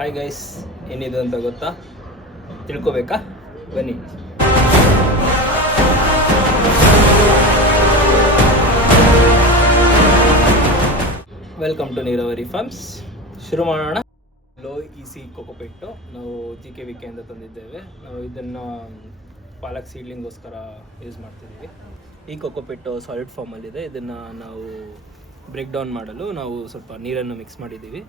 Hi guys, ಏನಿದು ಅಂತ ಗೊತ್ತಾ? ತಿಳ್ಕೊಬೇಕಾ? ಬನ್ನಿ. ವೆಲ್ಕಮ್ ಟು ನೀರಾವರಿ ಫಾರ್ಮ್ಸ್. ಶುರು ಮಾಡೋಣ. ಲೋ ಇಸಿ ಕೊಕೊಪಿಟ್ಟು ನಾವು GKVK ಅಂತ ತಂದಿದ್ದೇವೆ. ನಾವು ಇದನ್ನು ಪಾಲಕ್ ಸೀಡ್ಲಿಂಗೋಸ್ಕರ ಯೂಸ್ ಮಾಡ್ತಿದ್ದೀವಿ. ಈ ಕೊಕೊಪಿಟ್ಟು ಸಾಲಿಡ್ ಫಾರ್ಮಲ್ಲಿದೆ. ಇದನ್ನು ನಾವು ಬ್ರೇಕ್ ಡೌನ್ ಮಾಡಲು ನಾವು ಸ್ವಲ್ಪ ನೀರನ್ನು ಮಿಕ್ಸ್ ಮಾಡಿದ್ದೀವಿ.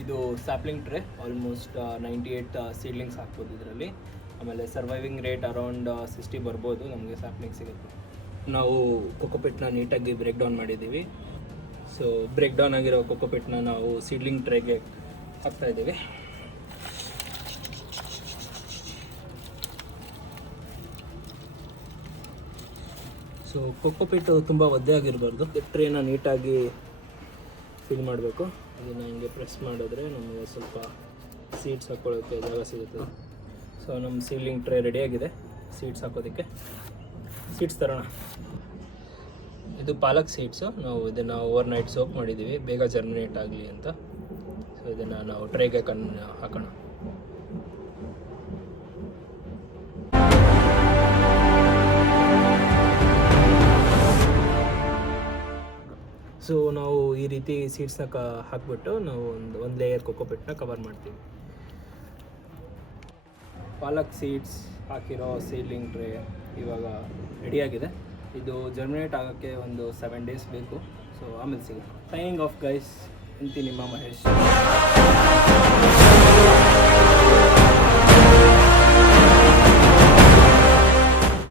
ಇದು ಸ್ಯಾಪ್ಲಿಂಗ್ ಟ್ರೇ, ಆಲ್ಮೋಸ್ಟ್ 98 ಸೀಡ್ಲಿಂಗ್ಸ್ ಹಾಕ್ಬೋದು ಇದರಲ್ಲಿ. ಆಮೇಲೆ ಸರ್ವೈವಿಂಗ್ ರೇಟ್ ಅರೌಂಡ್ 60 ಬರ್ಬೋದು, ನಮಗೆ ಸ್ಯಾಪ್ಲಿಂಗ್ ಸಿಗುತ್ತೆ. ನಾವು ಕೊಕೊಪಿಟ್ನ ನೀಟಾಗಿ ಬ್ರೇಕ್ ಡೌನ್ ಮಾಡಿದ್ದೀವಿ. ಸೊ ಬ್ರೇಕ್ ಡೌನ್ ಆಗಿರೋ ಕೊಕೊಪಿಟ್ನ ನಾವು ಸೀಡ್ಲಿಂಗ್ ಟ್ರೇಗೆ ಹಾಕ್ತಾಯಿದ್ದೀವಿ. ಸೊ ಕೊಕೊಪಿಟ್ಟು ತುಂಬ ಒದ್ದೆ ಆಗಿರಬಾರ್ದು. ಟ್ರೇನ ನೀಟಾಗಿ ಫಿಲ್ ಮಾಡಬೇಕು. ಅದನ್ನು ಹಿಂಗೆ ಪ್ರೆಸ್ ಮಾಡಿದ್ರೆ ನಮಗೆ ಸ್ವಲ್ಪ ಸೀಡ್ಸ್ ಹಾಕ್ಕೊಳ್ಳೋಕ್ಕೆ ಜಾಗ ಸಿಗುತ್ತೆ. ಸೊ ನಮ್ಮ ಸೀಡ್ಲಿಂಗ್ ಟ್ರೇ ರೆಡಿಯಾಗಿದೆ ಸೀಡ್ಸ್ ಹಾಕೋದಕ್ಕೆ. ಸೀಡ್ಸ್ ತರೋಣ. ಇದು ಪಾಲಕ್ ಸೀಡ್ಸು. ನಾವು ಇದನ್ನು ಓವರ್ ನೈಟ್ ಸೋಕ್ ಮಾಡಿದ್ದೀವಿ, ಬೇಗ ಜರ್ಮಿನೇಟ್ ಆಗಲಿ ಅಂತ. ಸೊ ಇದನ್ನು ನಾವು ಟ್ರೇಗೆ ಹಾಕೋಣ. ಸೊ ನಾವು ಈ ರೀತಿ ಸೀಡ್ಸ್ನ ಹಾಕ್ಬಿಟ್ಟು ನಾವು ಒಂದು ಲೇಯರ್ ಕೊಕೊಪಿಟ್ನ ಕವರ್ ಮಾಡ್ತೀವಿ. ಪಾಲಕ್ ಸೀಡ್ಸ್ ಹಾಕಿರೋ ಸೀಡ್ಲಿಂಗ್ ಟ್ರೇ ಇವಾಗ ರೆಡಿಯಾಗಿದೆ. ಇದು ಜರ್ಮಿನೇಟ್ ಆಗೋಕ್ಕೆ ಒಂದು 7 days ಬೇಕು. ಸೊ ಆಮೇಲೆ ಸಿಗುತ್ತೆ. ಸೈನಿಂಗ್ ಆಫ್ ಗೈಸ್, ಇಂತಿ ನಿಮ್ಮ ಮಹೇಶ್.